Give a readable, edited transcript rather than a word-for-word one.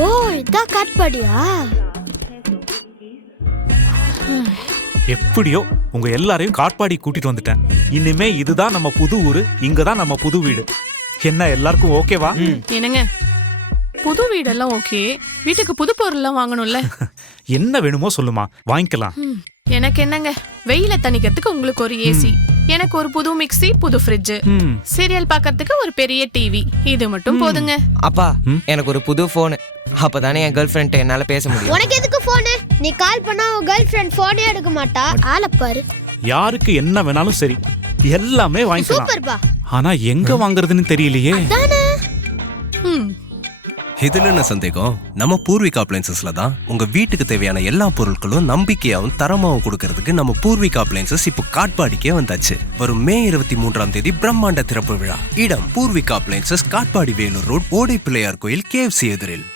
ஓ இதான் காட்பாடியா? எப்படியோ உங்க எல்லாரையும் காட்பாடி கூட்டிட்டு வந்துட்டேன். இனிமே இதுதான் நம்ம புது ஊரு, இங்கதான் நம்ம புது வீடு. என்ன எல்லாருக்கும் ஓகேவா? என்னங்க, புது வீடெல்லாம் ஓகே, வீட்டுக்கு புது பொருள் எல்லாம் வாங்கணும்ல. என்ன வேணுமோ சொல்லுமா, வாங்கிக்கலாம். எனக்கு என்னங்க, வெயில தணிக்கிறதுக்கு உங்களுக்கு ஒரு ஏசி, எனக்கு ஒரு புது மிக்ஸி, புது ஃப்ரிட்ஜ், சீரியல் பாக்கிறதுக்கு ஒரு பெரிய டிவி, இது மட்டும் போதுங்க. அப்பா எனக்கு ஒரு புது போன், அப்பதானே என் கேர்ள் ஃப்ரெண்ட் என்னால பேச முடியும். உனக்கு எதுக்கு போனு? நீ கால் பண்ணா உன் கேர்ள் ஃப்ரெண்ட் போனே எடுக்க மாட்டா. ஆளை பாரு. யாருக்கு என்ன வேணாலும் சரி, எல்லாமே வாங்கிக்கலாம். சூப்பர்பா. ஆனா எங்க வாங்குறதுன்னு தெரியலையே. இதுல என்ன சந்தேகம்? நம்ம பூர்விகா அப்ளையன்சஸ்ல தான் உங்க வீட்டுக்கு தேவையான எல்லா பொருட்களும் நம்பிக்கையாவும் தரமாவும் கொடுக்கறதுக்கு நம்ம பூர்விகா அப்ளையன்சஸ் இப்போ காட்பாடிக்கே வந்தாச்சு. வரும் மே 23 பிரம்மாண்ட திறப்பு விழா. இடம் பூர்விகா அப்ளையன்சஸ், காட்பாடி வேலூர் ரோட், ஓடை பிள்ளையார் கோயில், KFC எதிரில்.